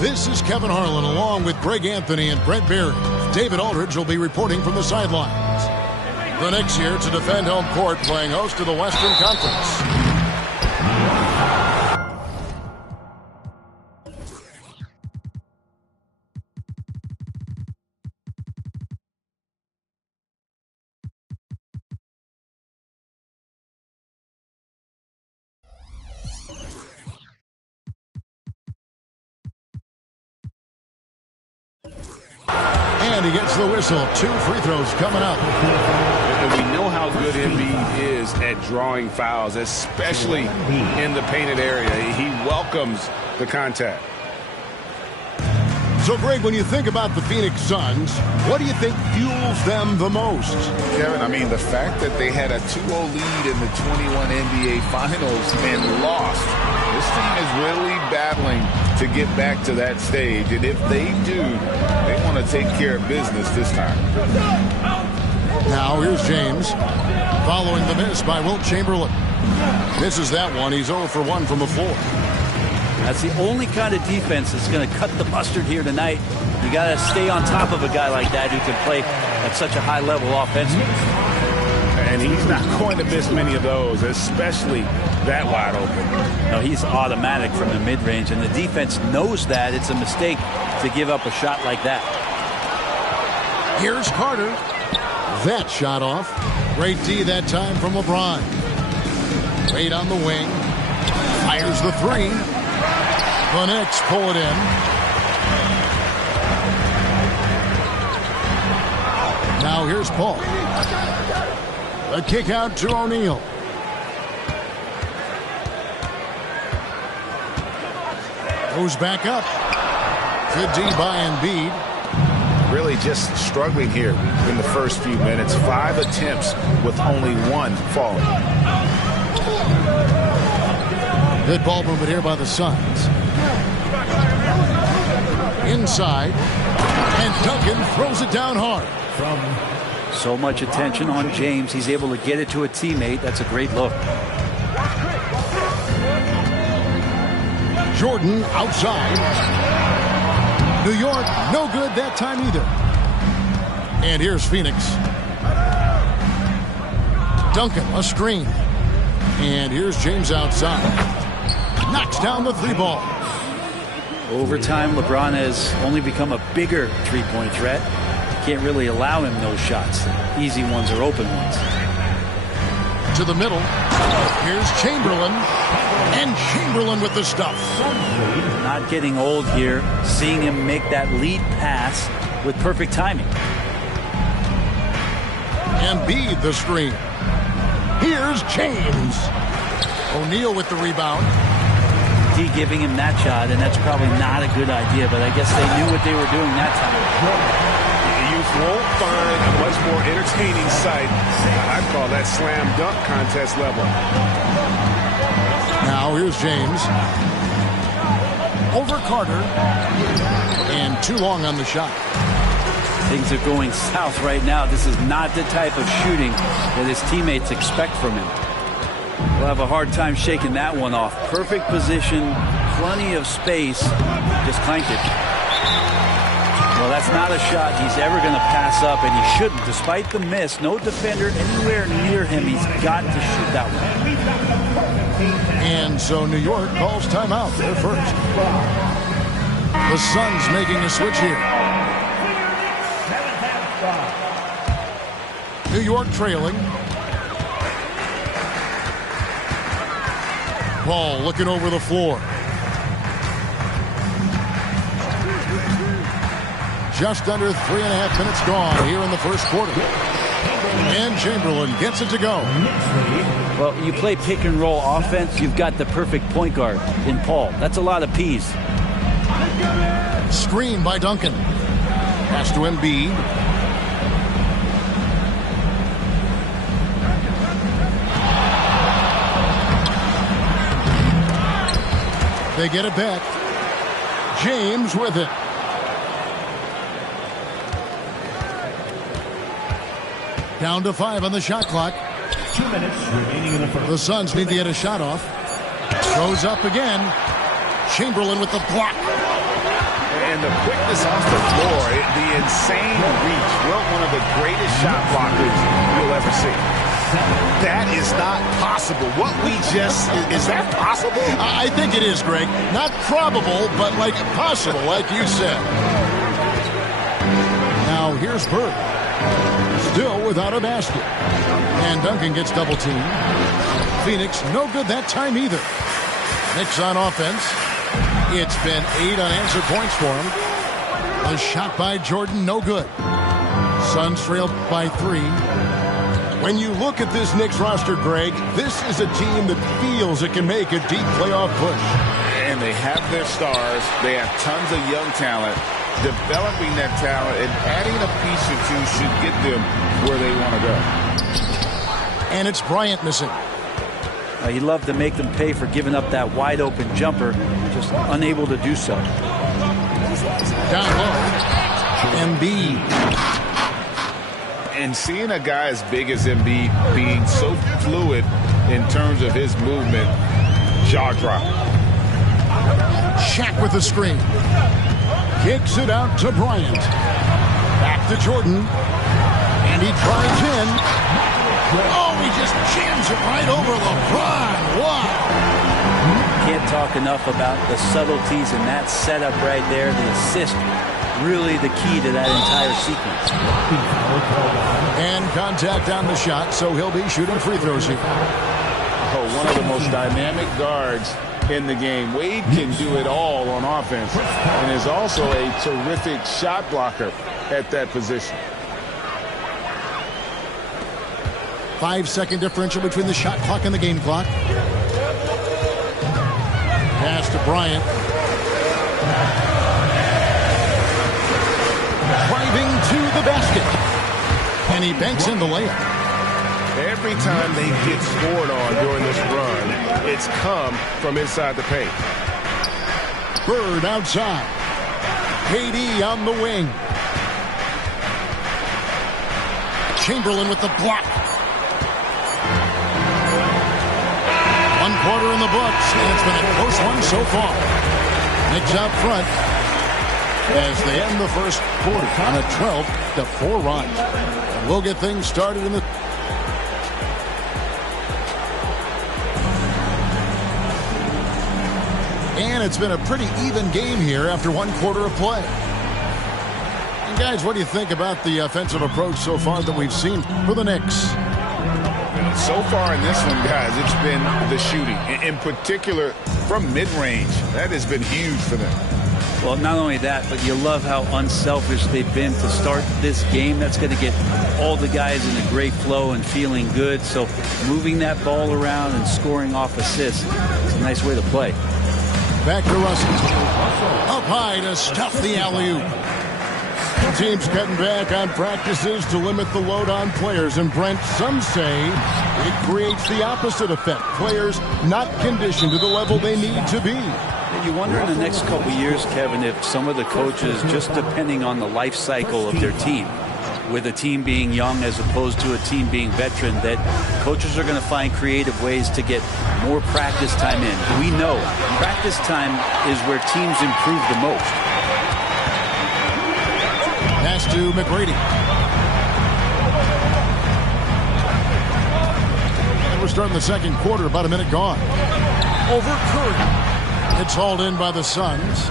This is Kevin Harlan along with Greg Anthony and Brent Barry. David Aldridge will be reporting from the sidelines. The Knicks here to defend home court, playing host to the Western Conference. And he gets the whistle. 2 free throws coming up. And we know how good Embiid is at drawing fouls, especially in the painted area. He welcomes the contact. So, Greg, when you think about the Phoenix Suns, what do you think fuels them the most? Kevin, I mean, the fact that they had a 2-0 lead in the 21 NBA Finals and lost. This team is really battling to get back to that stage. And if they do, they want to take care of business this time. Now, here's James. Following the miss by Wilt Chamberlain. Misses that one. He's 0 for 1 from the floor. That's the only kind of defense that's going to cut the mustard here tonight. You got to stay on top of a guy like that who can play at such a high level offensively. And he's not going to miss many of those, especially that wide open. No, he's automatic from the mid-range, and the defense knows that it's a mistake to give up a shot like that. Here's Carter. That shot off. Great D that time from LeBron. Wade on the wing. Fires the 3. The Knicks pull it in. Now here's Paul. A kick out to O'Neal. Goes back up. Good D by Embiid. Really just struggling here in the first few minutes. 5 attempts with only 1 falling. Good ball movement here by the Suns. Inside. And Duncan throws it down hard. So much attention on James. He's able to get it to a teammate. That's a great look. Jordan outside. New York, no good that time either. And here's Phoenix. Duncan, a screen. And here's James outside. Knocks down the 3 ball. Over time, LeBron has only become a bigger three-point threat. Can't really allow him those shots. Easy ones or open ones. To the middle. Here's Chamberlain. And Chamberlain with the stuff. Not getting old here. Seeing him make that lead pass with perfect timing. Embiid the screen. Here's James. O'Neal with the rebound. D giving him that shot, and that's probably not a good idea, but I guess they knew what they were doing that time. You won't find a much more entertaining sight. I'd call that slam dunk contest level. Now here's James. Over Carter. And too long on the shot. Things are going south right now. This is not the type of shooting that his teammates expect from him. We'll have a hard time shaking that one off. Perfect position, plenty of space. Just clanked it. Well, that's not a shot he's ever going to pass up, and he shouldn't. Despite the miss, no defender anywhere near him. He's got to shoot that one. And so New York calls timeout. They're first. The Suns making a switch here. New York trailing. Paul looking over the floor. Just under 3.5 minutes gone here in the first quarter. And Chamberlain gets it to go. Well, you play pick and roll offense, you've got the perfect point guard in Paul. That's a lot of P's. Screen by Duncan. Pass to Embiid. They get it back. James with it. Down to 5 on the shot clock. 2 minutes remaining in the first. The Suns need to get a shot off. Goes up again. Chamberlain with the block. And the quickness off the floor, the insane reach. Well, one of the greatest shot blockers you'll ever see. That is not possible. What we just... Is that possible? I think it is, Greg. Not probable, but like possible, like you said. Now, here's Bird. Still without a basket. And Duncan gets double teamed. Phoenix, no good that time either. Knicks on offense. It's been 8 unanswered points for him. A shot by Jordan, no good. Suns trailed by 3. When you look at this Knicks roster, Greg, this is a team that feels it can make a deep playoff push. And they have their stars. They have tons of young talent. Developing that talent and adding a piece or two should get them where they want to go. And it's Bryant missing. He'd love to make them pay for giving up that wide open jumper, just unable to do so. Down low. Embiid. And seeing a guy as big as Embiid being so fluid in terms of his movement, jaw dropping. Shaq with the screen. Kicks it out to Bryant. Back to Jordan. And he drives in. Oh, he just jams it right over LeBron. Wow. Can't talk enough about the subtleties in that setup right there. The assist, really the key to that entire sequence. And contact on the shot, so he'll be shooting free throws here. Oh, one of the most dynamic guards in the game. Wade can do it all on offense and is also a terrific shot blocker at that position. 5-second differential between the shot clock and the game clock. Pass to Bryant. Driving to the basket. And he banks in the layup. Every time they get scored on during this run, it's come from inside the paint. Bird outside. KD on the wing. Chamberlain with the block. 1 quarter in the books, and it's been a close one so far. Knicks out front as they end the first quarter on a 12-4 run. And we'll get things started in the... And it's been a pretty even game here after 1 quarter of play. And guys, what do you think about the offensive approach so far that we've seen for the Knicks? So far in this one, guys, it's been the shooting. In particular, from mid-range. That has been huge for them. Well, not only that, but you love how unselfish they've been to start this game. That's going to get all the guys in a great flow and feeling good. So moving that ball around and scoring off assists is a nice way to play. Back to Russell. Up high to stuff the alley-oop. Teams cutting back on practices to limit the load on players. And Brent, some say it creates the opposite effect. Players not conditioned to the level they need to be. You wonder in the next couple of years, Kevin, if some of the coaches, just depending on the life cycle of their team, with a team being young as opposed to a team being veteran, that coaches are going to find creative ways to get more practice time in. We know practice time is where teams improve the most. Pass to McGrady. And we're starting the second quarter, about a minute gone. Over Curry. It's hauled in by the Suns.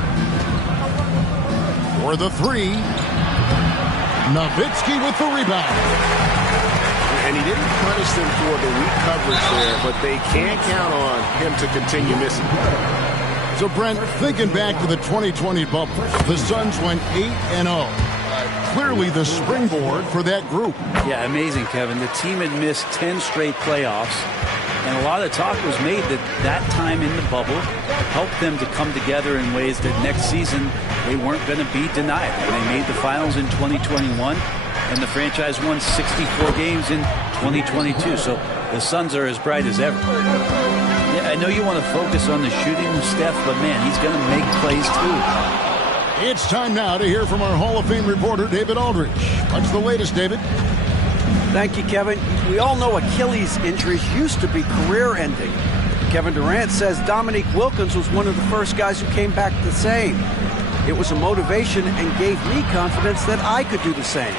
For the 3. Nowitzki with the rebound. And he didn't punish them for the weak coverage there, but they can't count on him to continue missing. So, Brent, thinking back to the 2020 bubble, the Suns went 8-0. Clearly the springboard for that group. Yeah, amazing, Kevin. The team had missed 10 straight playoffs, and a lot of talk was made that that time in the bubble helped them to come together in ways that next season they weren't going to be denied. And they made the finals in 2021, and the franchise won 64 games in 2022. So the Suns are as bright as ever. Yeah, I know you want to focus on the shooting with Steph, but man, he's going to make plays too. It's time now to hear from our Hall of Fame reporter, David Aldridge. What's the latest, David? Thank you, Kevin. We all know Achilles injuries used to be career-ending. Kevin Durant says Dominique Wilkins was one of the first guys who came back the same. It was a motivation and gave me confidence that I could do the same.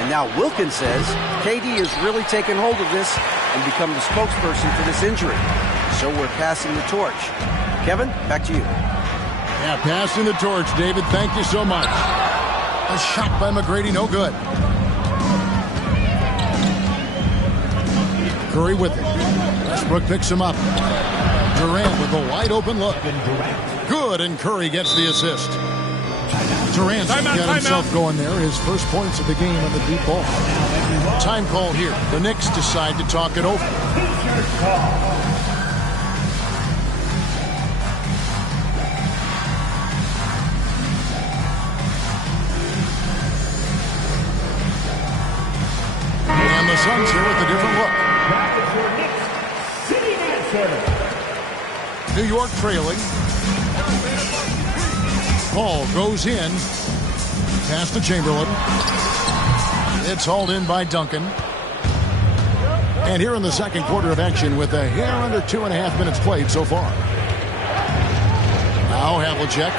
And now Wilkins says KD has really taken hold of this and become the spokesperson for this injury. So we're passing the torch. Kevin, back to you. Yeah, passing the torch, David. Thank you so much. A shot by McGrady, no good. Curry with it. Westbrook picks him up. Durant with a wide open look. Good, and Curry gets the assist. Durant got himself going there. His first points of the game on the deep ball. Time call here. The Knicks decide to talk it over. And the Suns here with a different look. New York trailing. Paul goes in. Pass to Chamberlain. It's hauled in by Duncan. And here in the second quarter of action with a hair under 2.5 minutes played so far. Now Havlicek.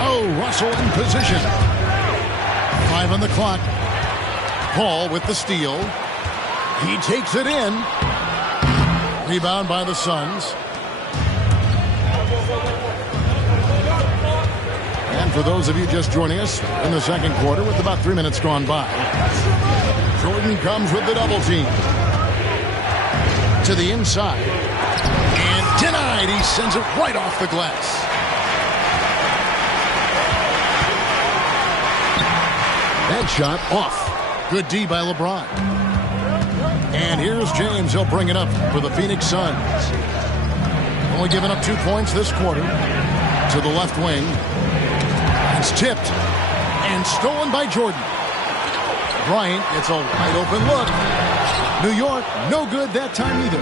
Oh, Russell in position. 5 on the clock. Paul with the steal. He takes it in. Rebound by the Suns. And for those of you just joining us in the second quarter with about 3 minutes gone by, Jordan comes with the double team. To the inside. And denied. He sends it right off the glass. That shot off. Good D by LeBron. And here's James. He'll bring it up for the Phoenix Suns. Only giving up 2 points this quarter. To the left wing. It's tipped. And stolen by Jordan. Bryant gets a wide open look. New York, no good that time either.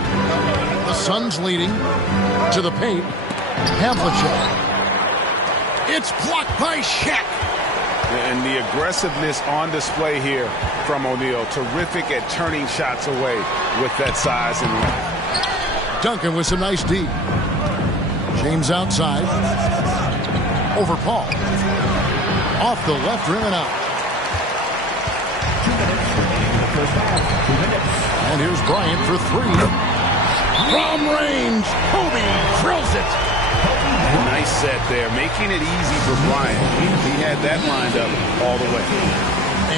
The Suns leading to the paint. Havlicek. It's blocked by Shaq. And the aggressiveness on display here from O'Neal. Terrific at turning shots away with that size and length. Duncan with some nice D. James outside. Over Paul. Off the left rim and out. 2 minutes remaining in the first half. 2 minutes. And here's Bryant for 3. From range. Kobe drills it. Nice set there, making it easy for Bryant. He had that lined up all the way.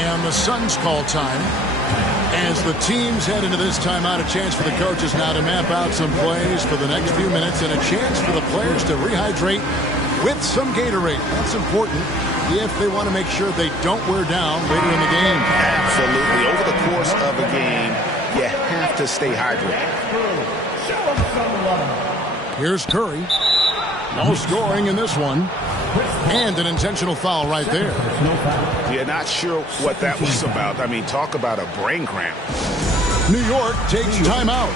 And the Suns call time. As the teams head into this timeout, a chance for the coaches now to map out some plays for the next few minutes and a chance for the players to rehydrate with some Gatorade. That's important if they want to make sure they don't wear down later in the game. Absolutely. Over the course of a game, you have to stay hydrated. Here's Curry. No scoring in this one. And an intentional foul right there. Yeah, not sure what that was about. I mean, talk about a brain cramp. New York takes timeout.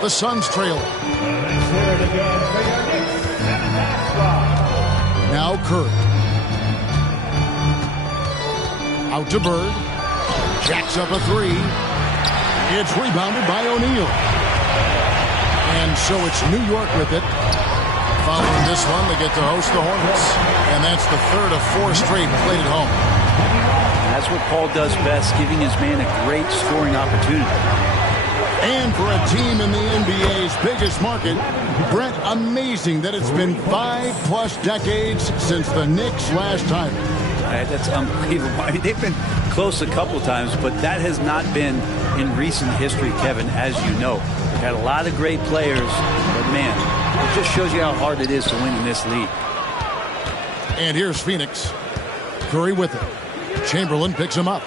The Suns trailing. Now Curry. Out to Bird. Jacks up a 3. It's rebounded by O'Neal. And so it's New York with it. Following this one, they get to host the Hornets. And that's the third of 4 straight played at home. That's what Paul does best, giving his man a great scoring opportunity. And for a team in the NBA's biggest market, Brent, amazing that it's been 5+ decades since the Knicks last time. That's unbelievable. I mean, they've been close a couple times, but that has not been in recent history, Kevin, as you know. They've had a lot of great players, but man, it just shows you how hard it is to win in this league. And here's Phoenix. Curry with it. Chamberlain picks him up.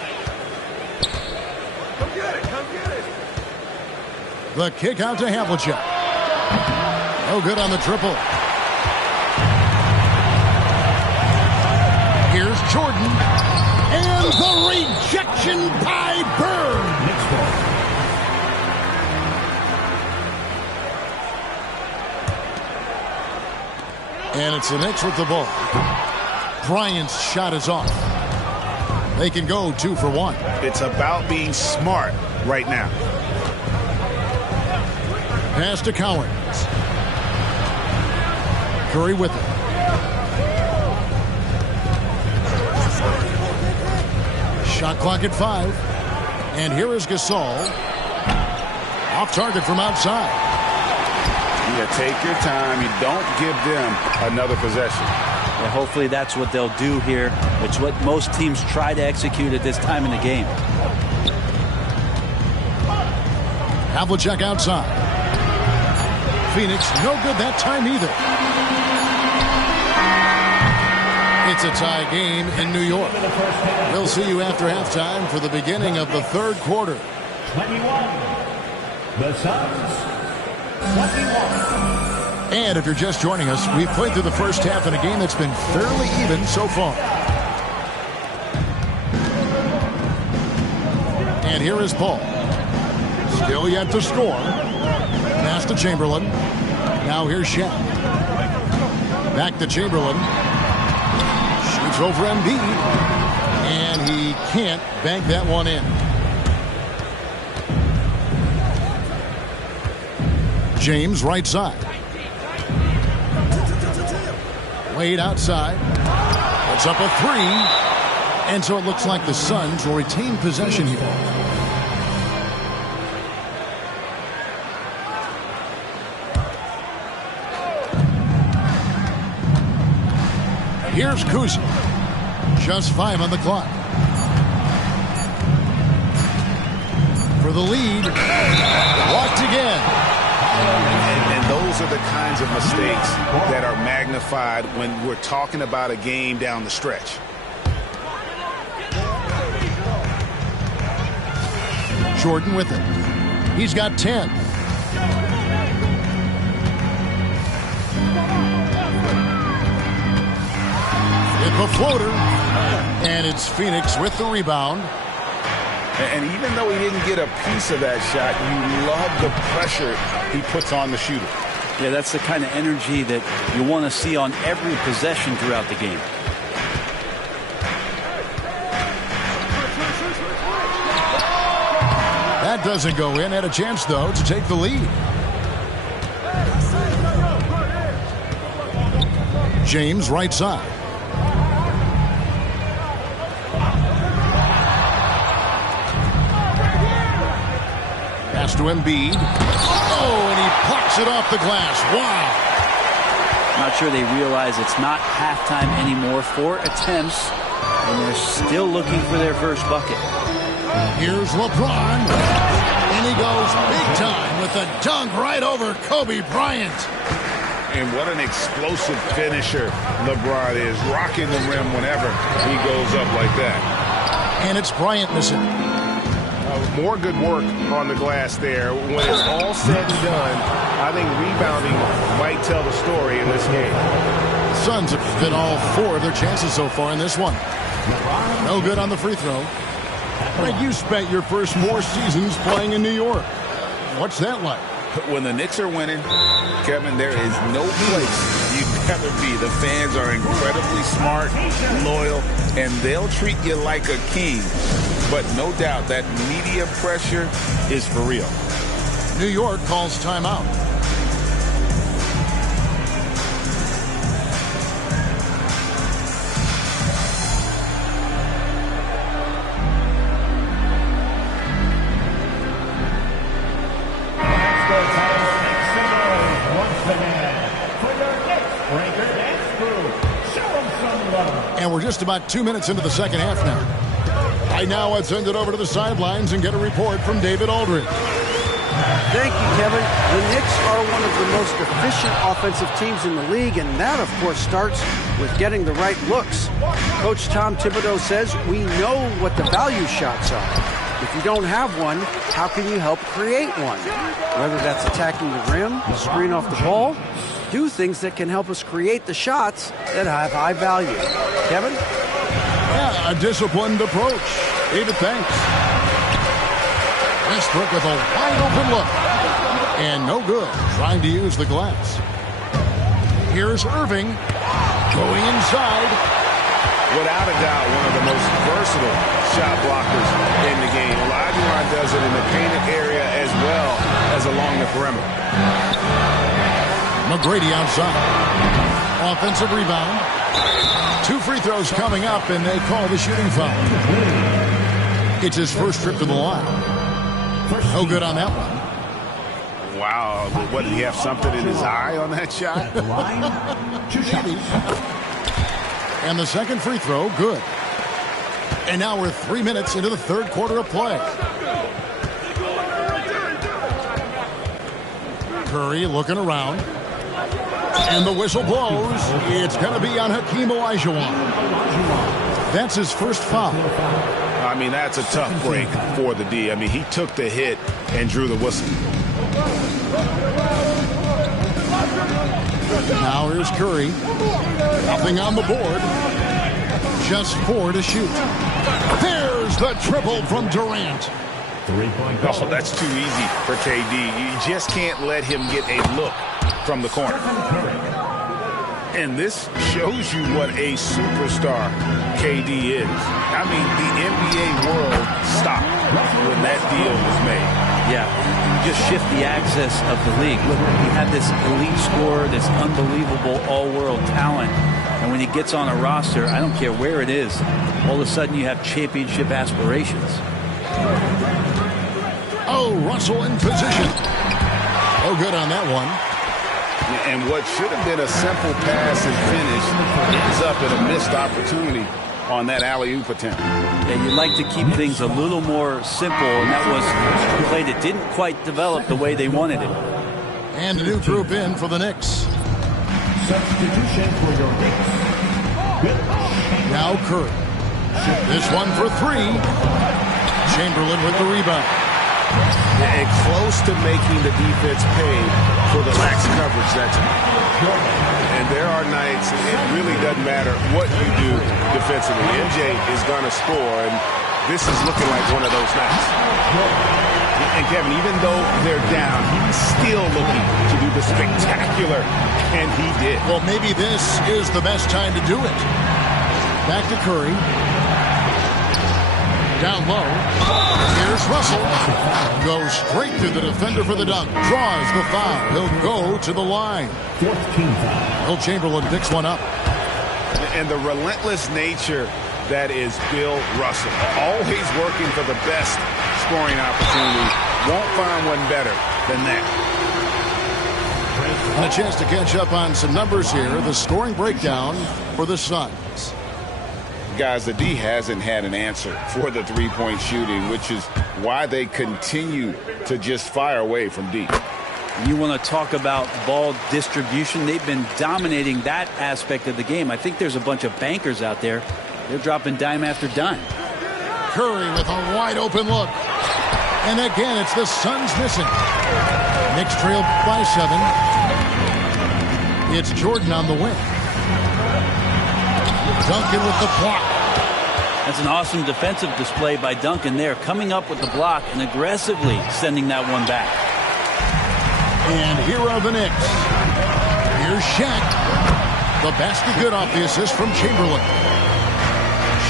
Come get it. The kick out to Havlicek. No good on the triple. Here's Jordan. And the rejection by Bird. And it's the Knicks with the ball. Bryant's shot is off. They can go 2 for 1. It's about being smart right now. Pass to Cowens. Curry with it. Shot clock at 5. And here is Gasol. Off target from outside. You take your time. You don't give them another possession. Yeah, hopefully that's what they'll do here. It's what most teams try to execute at this time in the game. Havlicek outside. Phoenix no good that time either. It's a tie game in New York. We'll see you after halftime for the beginning of the third quarter. 21. The Suns. 21. And if you're just joining us, we've played through the first half in a game that's been fairly even so far. And here is Paul. Still yet to score. Pass to Chamberlain. Now here's Shaq. Back to Chamberlain. Shoots over Embiid. And he can't bank that one in. James right side. Wade outside. Puts up a 3. And so it looks like the Suns will retain possession here. Here's Kuzma. Just 5 on the clock. For the lead. Walked again. And those are the kinds of mistakes that are magnified when we're talking about a game down the stretch. Jordan with it. He's got 10. With the floater. And it's Phoenix with the rebound. And even though he didn't get a piece of that shot, you love the pressure he puts on the shooter. Yeah, that's the kind of energy that you want to see on every possession throughout the game. That doesn't go in. Had a chance, though, to take the lead. James right side. Pass to Embiid. Oh, and he pops it off the glass. Wow. Not sure they realize it's not halftime anymore. 4 attempts, and they're still looking for their first bucket. Here's LeBron. And he goes big time with a dunk right over Kobe Bryant. And what an explosive finisher LeBron is, rocking the rim whenever he goes up like that. And it's Bryant missing. More good work on the glass there. When it's all said and done, I think rebounding might tell the story in this game. The Suns have hit all 4 of their chances so far in this one. No good on the free throw. Greg, you spent your first 4 seasons playing in New York. What's that like? When the Knicks are winning, Kevin, there is no place you'd rather be. The fans are incredibly smart, loyal, and they'll treat you like a king. But no doubt that media pressure is for real. New York calls timeout. And we're just about 2 minutes into the second half now. Right now, let's send it over to the sidelines and get a report from David Aldridge. Thank you, Kevin. The Knicks are one of the most efficient offensive teams in the league, and that, of course, starts with getting the right looks. Coach Tom Thibodeau says we know what the value shots are. If you don't have one, how can you help create one? Whether that's attacking the rim, screen off the ball, do things that can help us create the shots that have high value. Kevin? Yeah, a disciplined approach. David, thanks. Westbrook with a wide open look. And no good, trying to use the glass. Here's Irving going inside. Without a doubt, one of the most versatile shot blockers in the game. Olajuwon does it in the painted area as well as along the perimeter. McGrady outside. Offensive rebound. 2 free throws coming up, and they call the shooting foul. It's his first trip to the line. No good on that one. Wow, what, did he have something in his eye on that shot? Maybe. And the second free throw, good. And now we're 3 minutes into the third quarter of play. Curry looking around. And the whistle blows. It's going to be on Hakeem Olajuwon. That's his first foul. I mean, that's a tough break for the D. I mean, he took the hit and drew the whistle. Now here's Curry. Nothing on the board. Just 4 to shoot. There's the triple from Durant. Oh, that's too easy for KD. You just can't let him get a look from the corner. And this shows you what a superstar KD is. I mean, the NBA world stopped when that deal was made. Yeah, you just shift the axis of the league. Look, you have this elite scorer, this unbelievable all-world talent, and when he gets on a roster, I don't care where it is, all of a sudden you have championship aspirations. Oh, Russell in position. Oh, good on that one. And what should have been a simple pass and finish ends up in a missed opportunity on that alley-oop attempt. Yeah, you like to keep things a little more simple, and that was a play that didn't quite develop the way they wanted it. And a new group in for the Knicks. Substitution for your Knicks. Now Curry. This one for 3. Chamberlain with the rebound. And close to making the defense pay for the lax coverage that's and there are nights it really doesn't matter what you do defensively. MJ is going to score, and this is looking like one of those nights. And Kevin, even though they're down, he's still looking to do the spectacular, and he did. Well, maybe this is the best time to do it. Back to Curry. Down low. Here's Russell. Goes straight to the defender for the dunk. Draws the foul. He'll go to the line. 14th foul. Will Chamberlain picks one up. And the relentless nature that is Bill Russell. Always working for the best scoring opportunity. Won't find one better than that. And a chance to catch up on some numbers here. The scoring breakdown for the Suns. Guys, the D hasn't had an answer for the three-point shooting, which is why they continue to just fire away from deep. You want to talk about ball distribution. They've been dominating that aspect of the game. I think there's a bunch of bankers out there. They're dropping dime after dime. Curry with a wide open look. And again, it's the Suns missing. Knicks trail by 7. It's Jordan on the wing. Duncan with the block. That's an awesome defensive display by Duncan there, coming up with the block and aggressively sending that one back. And here are the Knicks. Here's Shaq. The basket good off the assist from Chamberlain.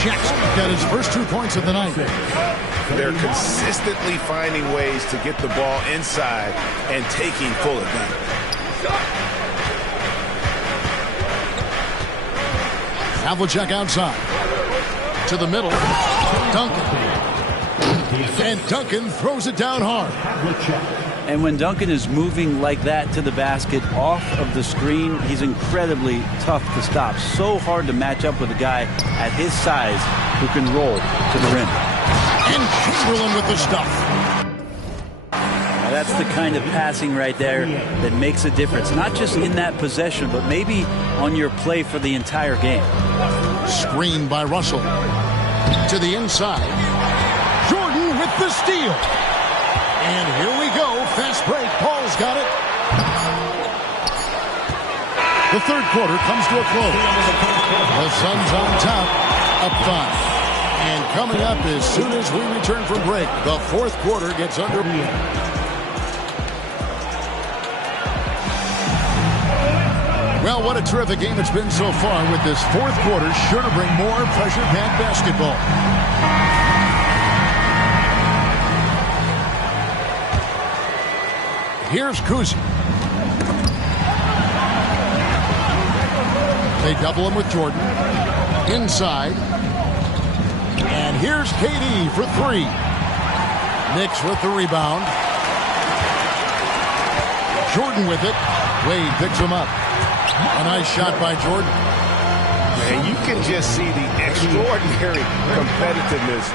Shaq's got his first 2 points of the night. They're consistently finding ways to get the ball inside and taking full advantage. Havlicek outside. To the middle. Duncan. And Duncan throws it down hard. And when Duncan is moving like that to the basket off of the screen, he's incredibly tough to stop. So hard to match up with a guy at his size who can roll to the rim. And Chamberlain with the stuff. Now that's the kind of passing right there that makes a difference. Not just in that possession, but maybe on your play for the entire game. Screen by Russell. To the inside. Jordan with the steal. And here we go. Fast break. Paul's got it. The third quarter comes to a close. The Suns on top, up 5. And coming up as soon as we return from break, the fourth quarter gets underway. Well, what a terrific game it's been so far with this fourth quarter. Sure to bring more pressure-packed basketball. Here's Kuzi. They double him with Jordan. Inside. And here's KD for three. Knicks with the rebound. Jordan with it. Wade picks him up. A nice shot by Jordan. And you can just see the extraordinary competitiveness.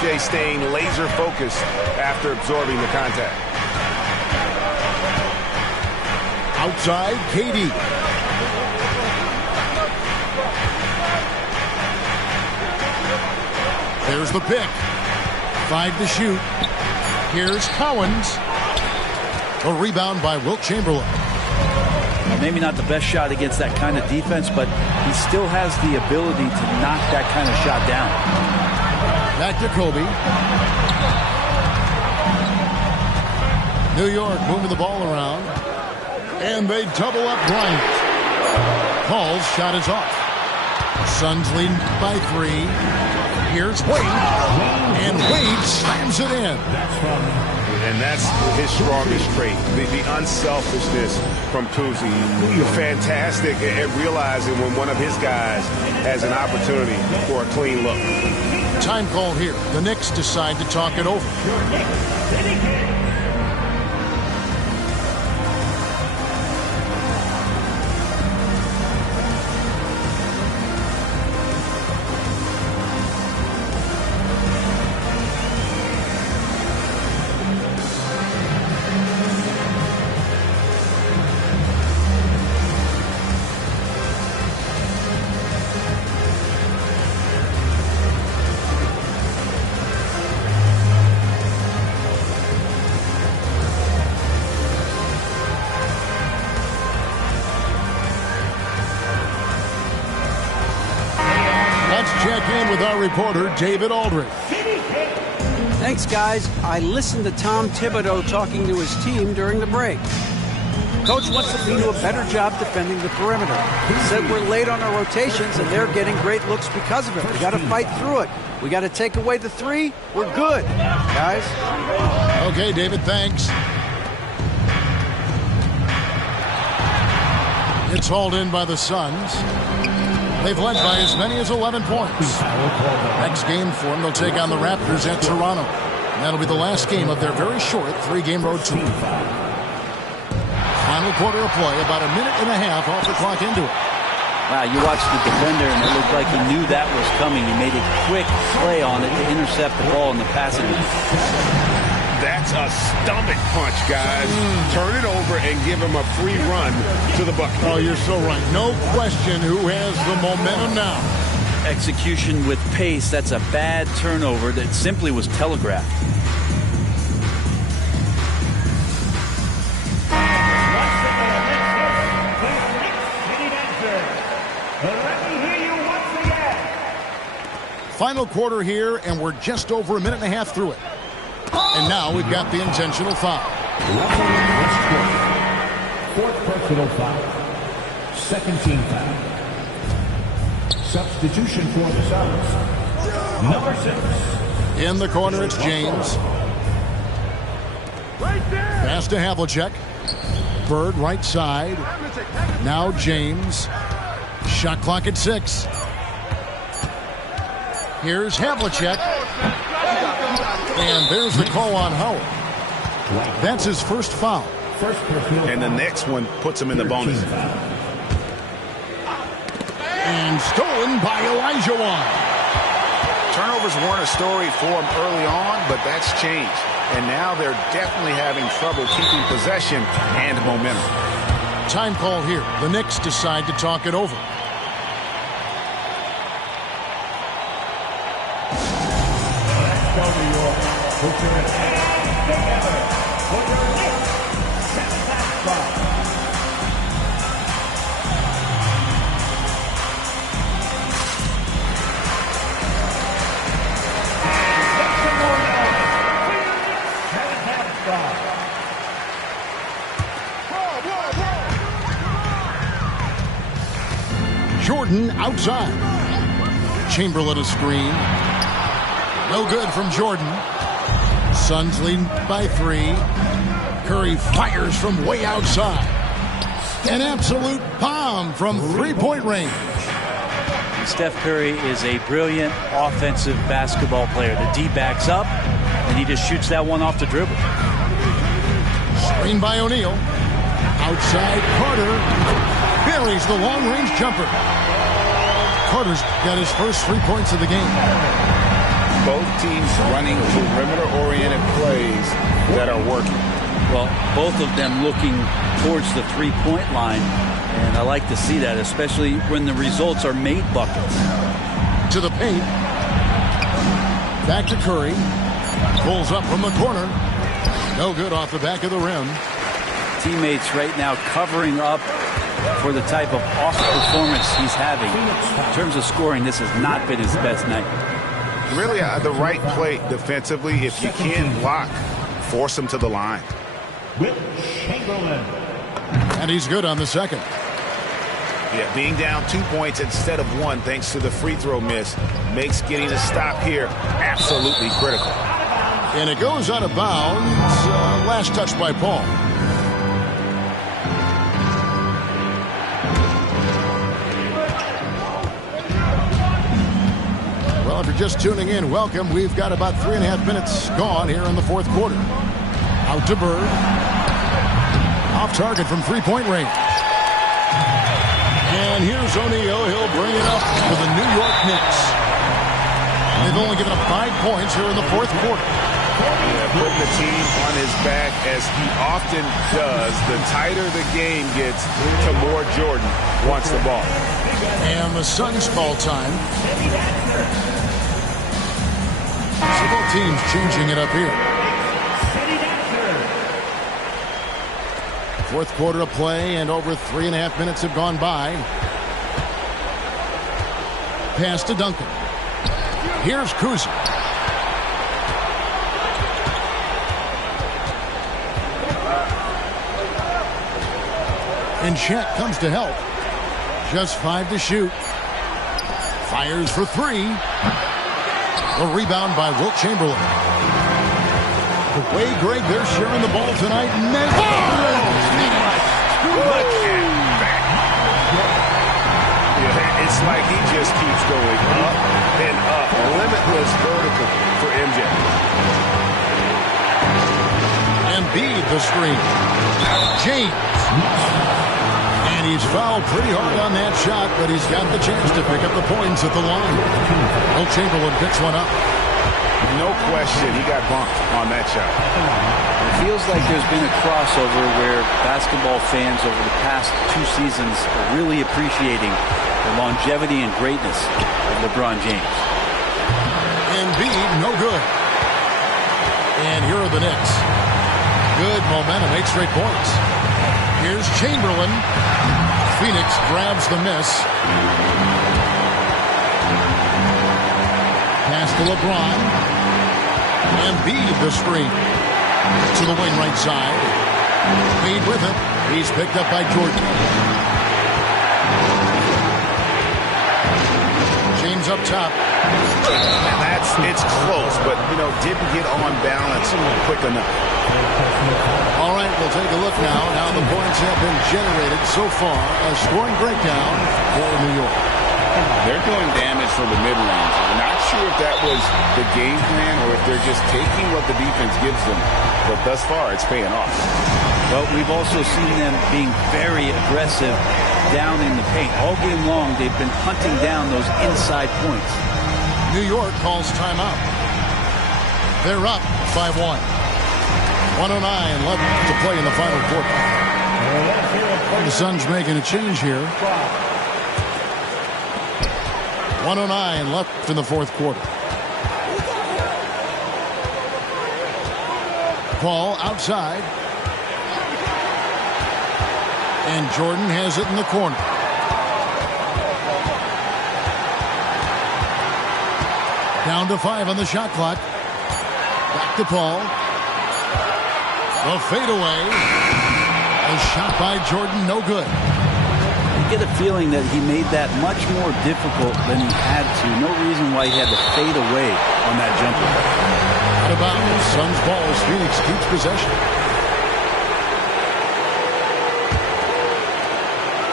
MJ staying laser focused after absorbing the contact. Outside, KD. There's the pick. 5 to shoot. Here's Cowens. A rebound by Wilt Chamberlain. Well, maybe not the best shot against that kind of defense, but he still has the ability to knock that kind of shot down. Back to Kobe. New York moving the ball around. And they double up Bryant. Paul's shot is off. Suns leading by 3. Here's Wade. And Wade slams it in. And that's his strongest trait, the unselfishness from Kuzi. Fantastic at realizing when one of his guys has an opportunity for a clean look. Time call here. The Knicks decide to talk it over. Check in with our reporter, David Aldridge. Thanks, guys. I listened to Tom Thibodeau talking to his team during the break. Coach wants the team to do a better job defending the perimeter. He said we're late on our rotations, and they're getting great looks because of it. We got to fight through it. We got to take away the 3. We're good, guys. Okay, David, thanks. It's hauled in by the Suns. They've led by as many as 11 points. Next game for them, they'll take on the Raptors at Toronto. And that'll be the last game of their very short 3-game road tour. Final quarter of play, about a minute and a half off the clock into it. Wow, you watched the defender, and it looked like he knew that was coming. He made a quick play on it to intercept the ball in the passing lane. That's a stomach punch, guys. Turn it over and give him a free run to the bucket. Oh, you're so right. No question who has the momentum now. Execution with pace. That's a bad turnover that simply was telegraphed. Final quarter here, and we're just over a minute and a half through it. And now we've got the intentional foul. Fourth personal foul. Second team foul. Substitution for the Suns. Number 6. In the corner, it's James. Pass to Havlicek. Bird right side. Now James. Shot clock at 6. Here's Havlicek. And there's the call on Howard. That's his first foul. And the next one puts him in the bonus. And stolen by Elijah Wan. Turnovers weren't a story for him early on, but that's changed. And now they're definitely having trouble keeping possession and momentum. Time call here. The Knicks decide to talk it over. Put your hands together for your Knicks basketball. Jordan outside. Chamberlain a screen. No good from Jordan. Suns lead by 3. Curry fires from way outside. An absolute bomb from three-point range. Steph Curry is a brilliant offensive basketball player. The D backs up, and he just shoots that one off the dribble. Screen by O'Neal. Outside Carter. Buries the long-range jumper. Carter's got his first 3 points of the game. Both teams running perimeter-oriented plays that are working. Well, both of them looking towards the three-point line, and I like to see that, especially when the results are made buckets. To the paint. Back to Curry. Pulls up from the corner. No good off the back of the rim. Teammates right now covering up for the type of off performance he's having. In terms of scoring, this has not been his best night. Really, the right play defensively. If you can't block, force him to the line. Wilt Chamberlain. And he's good on the second. Yeah, being down 2 points instead of 1 thanks to the free throw miss makes getting a stop here absolutely critical. And it goes out of bounds. Last touch by Paul. Well, if you're just tuning in, welcome. We've got about 3.5 minutes gone here in the fourth quarter. Out to Bird. Off target from three-point range. And here's O'Neal. He'll bring it up for the New York Knicks. They've only given up 5 points here in the fourth quarter. Yeah, putting the team on his back as he often does. The tighter the game gets, the more Jordan wants the ball. And the Suns call time. So both teams changing it up here. Fourth quarter of play, and over 3.5 minutes have gone by. Pass to Duncan. Here's Kuzma. And Shaq comes to help. Just 5 to shoot. Fires for 3. A rebound by Wilt Chamberlain. The way, Greg, they're sharing the ball tonight. Yeah, it's like he just keeps going up and up. Limitless vertical for MJ. Embiid the screen. James. And he's fouled pretty hard on that shot, but he's got the chance to pick up the points at the line. Wilt Chamberlain picks one up. No question, he got bumped on that shot. It feels like there's been a crossover where basketball fans over the past 2 seasons are really appreciating the longevity and greatness of LeBron James. Embiid, no good. And here are the Knicks. Good momentum, 8 straight points. Here's Chamberlain. Phoenix grabs the miss. Pass to LeBron. Embiid the screen. To the wing right side. Embiid with it. He's picked up by Jordan. James up top. And it's close, but, didn't get on balance quick enough. All right, we'll take a look now. Now the points have been generated so far. A scoring breakdown for New York. They're doing damage from the mid-range. I'm not sure if that was the game plan or if they're just taking what the defense gives them. But thus far, it's paying off. But we've also seen them being very aggressive down in the paint. All game long, they've been hunting down those inside points. New York calls timeout. They're up 5-1. 109 left to play in the final quarter. The Suns making a change here. 109 left in the fourth quarter. Paul outside. And Jordan has it in the corner. Down to 5 on the shot clock. Back to Paul. The fadeaway. A shot by Jordan, no good. He get a feeling that he made that much more difficult than he had to. No reason why he had to fade away on that jumper. Out of bounds. Suns ball as Phoenix keeps possession.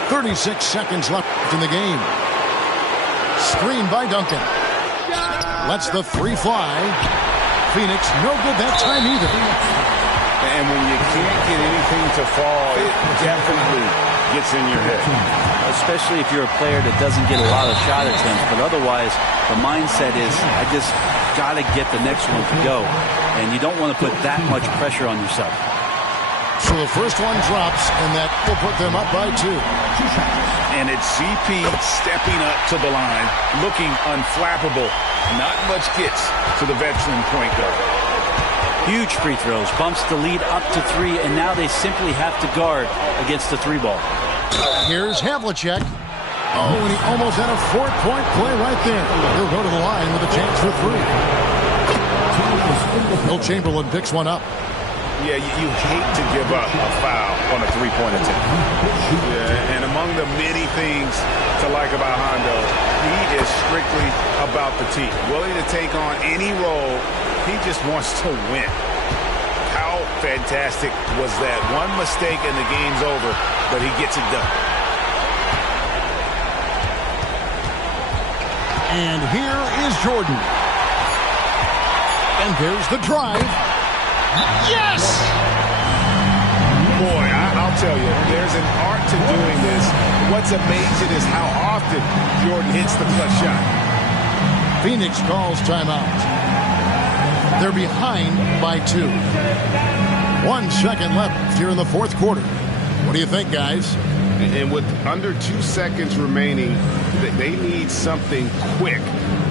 36 seconds left in the game. Screen by Duncan. Lets the three fly. Phoenix no good that time either. And when you can't get anything to fall, it definitely gets in your head. Especially if you're a player that doesn't get a lot of shot attempts. But otherwise, the mindset is, I just got to get the next one to go. And you don't want to put that much pressure on yourself. So the first one drops, and that will put them up by 2. And it's CP stepping up to the line, looking unflappable. Not much gets to the veteran point guard. Huge free throws, bumps the lead up to 3, and now they simply have to guard against the 3 ball. Here's Havlicek. Oh, and he almost had a 4-point play right there. He'll go to the line with a chance for 3. Will Chamberlain picks one up. Yeah, you hate to give up a foul on a three-point attempt. Yeah, and among the many things to like about Hondo, he is strictly about the team. Willing to take on any role. He just wants to win. How fantastic was that? One mistake and the game's over, but he gets it done. And here is Jordan. And there's the drive. Yes! Boy, I'll tell you, there's an art to doing this. What's amazing is how often Jordan hits the clutch shot. Phoenix calls timeout. They're behind by 2. 1 second left here in the fourth quarter. What do you think, guys? And with under 2 seconds remaining, they need something quick.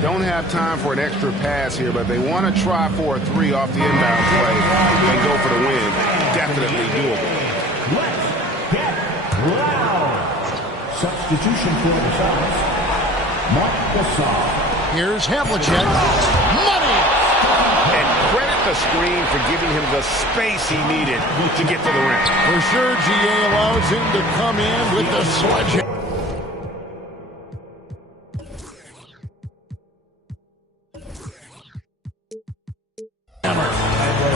Don't have time for an extra pass here, but they want to try for a 3 off the inbound play and go for the win. Definitely doable. Let's get loud. Substitution for the Suns. Marc Gasol. Here's Havlicek. Money! And credit the screen for giving him the space he needed to get to the rim. For sure, GA allows him to come in with the sledgehammer.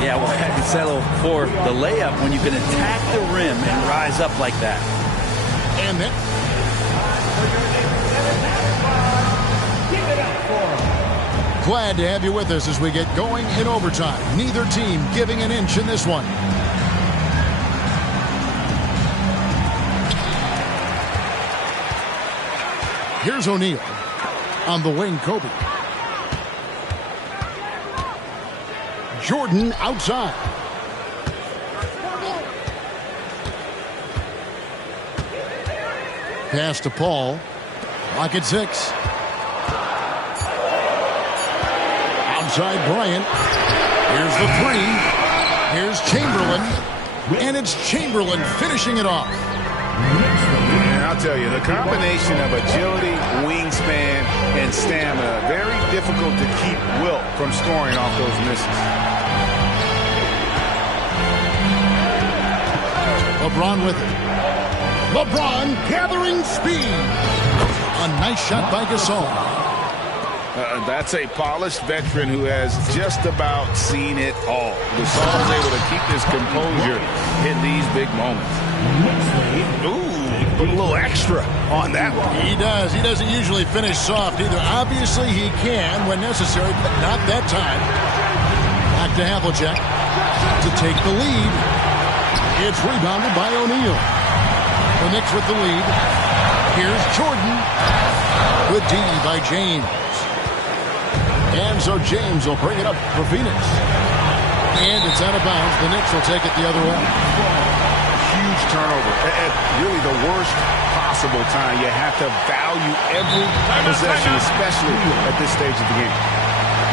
Yeah, well, I can settle for the layup when you can attack the rim and rise up like that. And then glad to have you with us as we get going in overtime. Neither team giving an inch in this one. Here's O'Neal on the wing. Kobe. Jordan outside. Pass to Paul. Lock at 6. Outside Bryant. Here's the 3. Here's Chamberlain. And it's Chamberlain finishing it off. And I'll tell you, the combination of agility, wingspan, and stamina, very difficult to keep Wilt from scoring off those misses. LeBron with it. LeBron gathering speed. A nice shot by Gasol. That's a polished veteran who has just about seen it all. Gasol is able to keep his composure in these big moments. Ooh, put a little extra on that one. He does. He doesn't usually finish soft either. Obviously, he can when necessary, but not that time. Back to Havlicek to take the lead. It's rebounded by O'Neal. The Knicks with the lead. Here's Jordan. Good D by James. And so James will bring it up for Phoenix. And it's out of bounds. The Knicks will take it the other way. Huge turnover at really the worst possible time. You have to value every possession, especially at this stage of the game.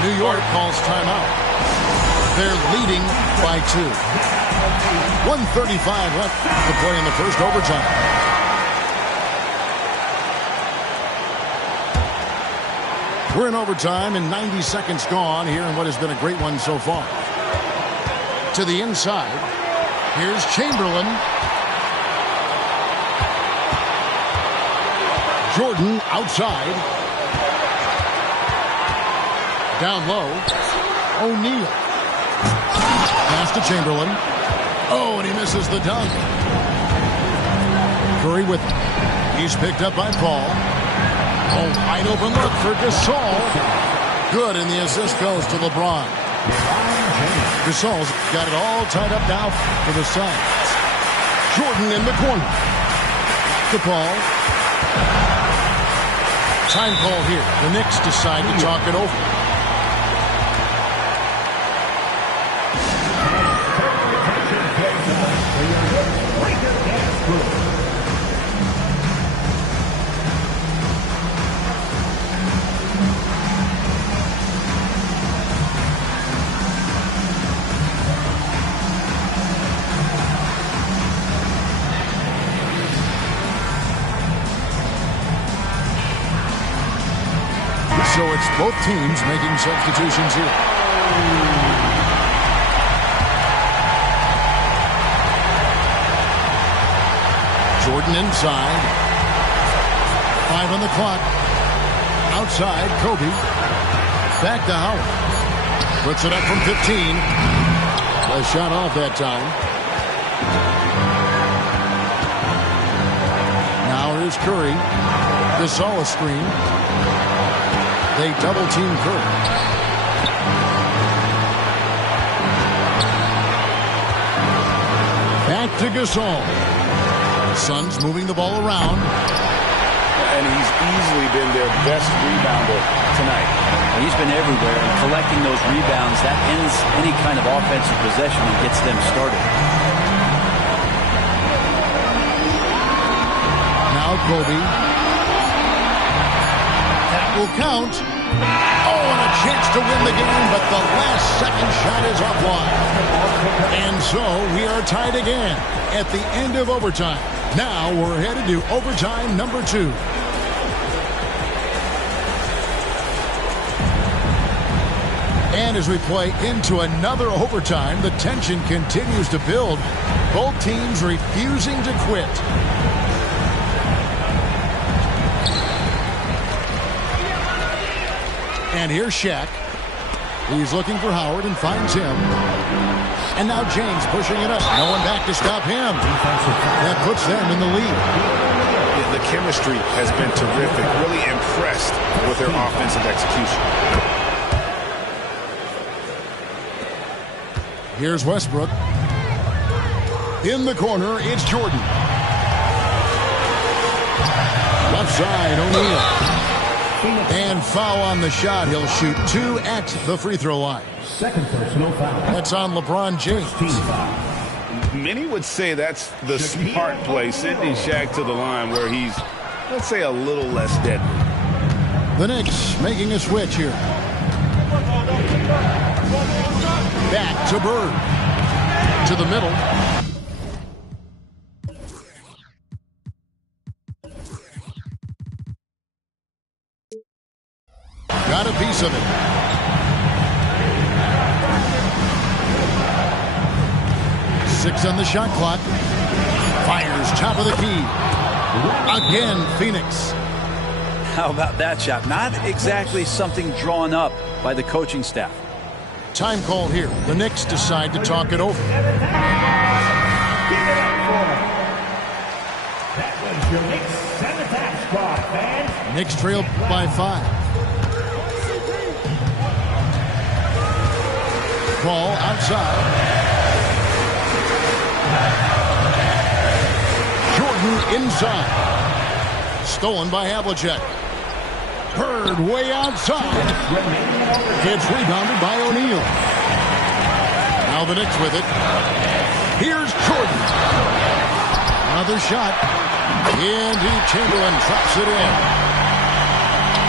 New York calls timeout. They're leading by 2. 1:35 left to play in the first overtime. We're in overtime and 90 seconds gone here in what has been a great one so far. To the inside. Here's Chamberlain. Jordan outside. Down low. O'Neal. Pass to Chamberlain. Oh, and he misses the dunk. Curry with him. He's picked up by Paul. Oh, wide open look for Gasol. Good, and the assist goes to LeBron. Gasol's got it all tied up now for the Suns. Jordan in the corner. To Paul. Time call here. The Knicks decide to talk it over. So it's both teams making substitutions here. Jordan inside. 5 on the clock. Outside, Kobe. Back to Howard. Puts it up from 15. A shot off that time. Now here's Curry. Gasol a screen. They double-team Curry. Back to Gasol. Suns moving the ball around. And he's easily been their best rebounder tonight. He's been everywhere, and collecting those rebounds, that ends any kind of offensive possession and gets them started. Now Kobe. Will count. Oh, and a chance to win the game, but the last second shot is offline. And so we are tied again at the end of overtime. Now we're headed to overtime number 2. And as we play into another overtime, the tension continues to build. Both teams refusing to quit. And here's Shaq. He's looking for Howard and finds him. And now James pushing it up. No one back to stop him. That puts them in the lead. Yeah, the chemistry has been terrific. Really impressed with their offensive execution. Here's Westbrook. In the corner, it's Jordan. Left side, O'Neal. And foul on the shot. He'll shoot 2 at the free throw line. Second personal foul. That's on LeBron James. Many would say that's the smart play, sending Shaq to the line where he's, let's say, a little less deadly. The Knicks making a switch here. Back to Bird. To the middle. Got a piece of it. Six on the shot clock. Fires top of the key. Again, Phoenix. How about that shot? Not exactly something drawn up by the coaching staff. Time call here. The Knicks decide to talk it over. That was your Knicks 7th half squad, fans. Knicks trail by 5. Ball outside. Jordan inside. Stolen by Havlicek. Bird way outside. Gets rebounded by O'Neal. Now the Knicks with it. Here's Jordan. Another shot. And Chamberlain traps it in.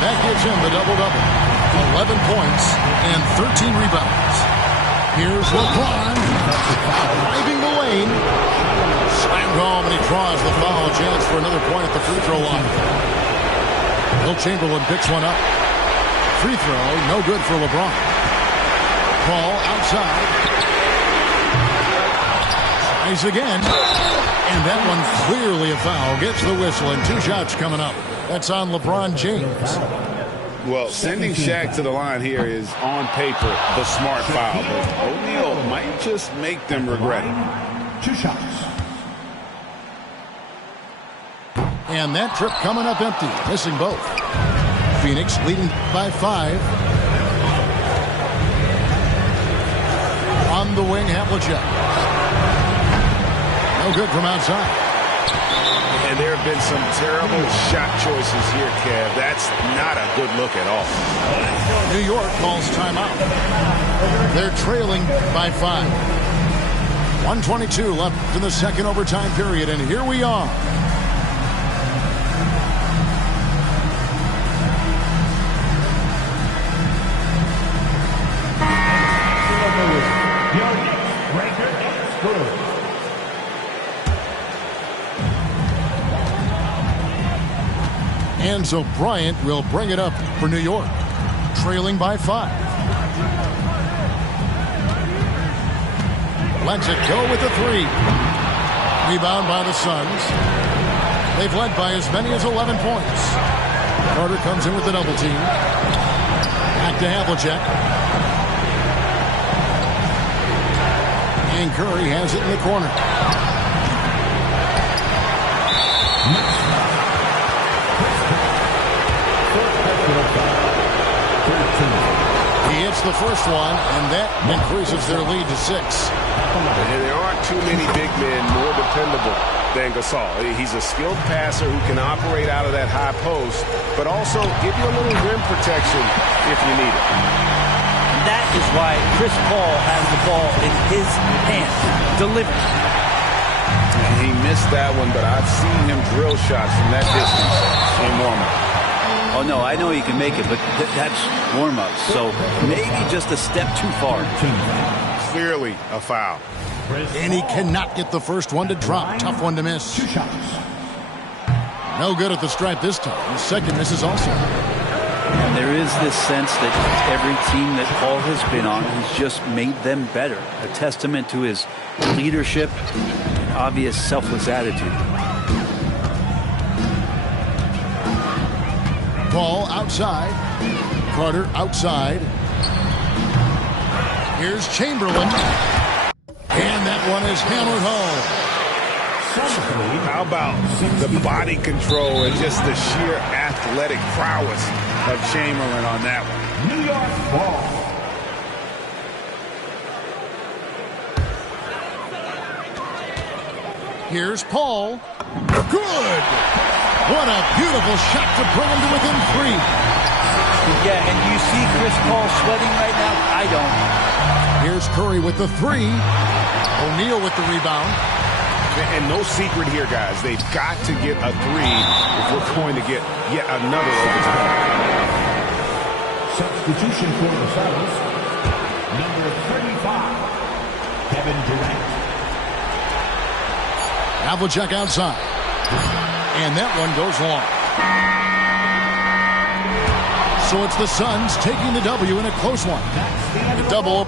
That gives him the double-double. 11 points and 13 rebounds. Here's LeBron. Driving the lane. Slammed home, and he draws the foul. Chance for another point at the free throw line. Will Chamberlain picks one up. Free throw, no good for LeBron. Ball outside. Tries again. And that one clearly a foul. Gets the whistle, and 2 shots coming up. That's on LeBron James. Well, sending Shaq to the line here is, on paper, the smart foul. But O'Neal might just make them regret it. 2 shots. And that trip coming up empty. Missing both. Phoenix leading by 5. On the wing, Havlicek. No good from outside. And there have been some terrible shot choices here, Kev. That's not a good look at all. New York calls timeout. They're trailing by 5. 1:22 left in the second overtime period, and here we are. And so Bryant will bring it up for New York, trailing by 5. Lets it go with the 3. Rebound by the Suns. They've led by as many as 11 points. Carter comes in with the double team. Back to Havlicek. And Curry has it in the corner. He hits the first one, and that increases their lead to 6. And there aren't too many big men more dependable than Gasol. He's a skilled passer who can operate out of that high post, but also give you a little rim protection if you need it. That is why Chris Paul has the ball in his hands. Delivery. He missed that one, but I've seen him drill shots from that distance in warm-up. Oh, no, I know he can make it, but that's warm-up. So maybe just a step too far. Clearly a foul. And he cannot get the first one to drop. Tough one to miss. 2 shots. No good at the stripe this time. The second misses also. And there is this sense that every team that Paul has been on has just made them better. A testament to his leadership and obvious selfless attitude. Paul outside. Carter outside. Here's Chamberlain. And that one is hammered home. How about the body control and just the sheer athletic prowess of Chamberlain on that one? New York ball. Here's Paul. Good! What a beautiful shot to bring him to within 3. Yeah, and you see Chris Paul sweating right now? I don't. Here's Curry with the 3. O'Neal with the rebound. And no secret here, guys. They've got to get a 3 if we're going to get yet another overtime. Substitution for the Suns. Number 35, Kevin Durant. Havlicek outside. And that one goes long. So it's the Suns taking the W in a close one. The double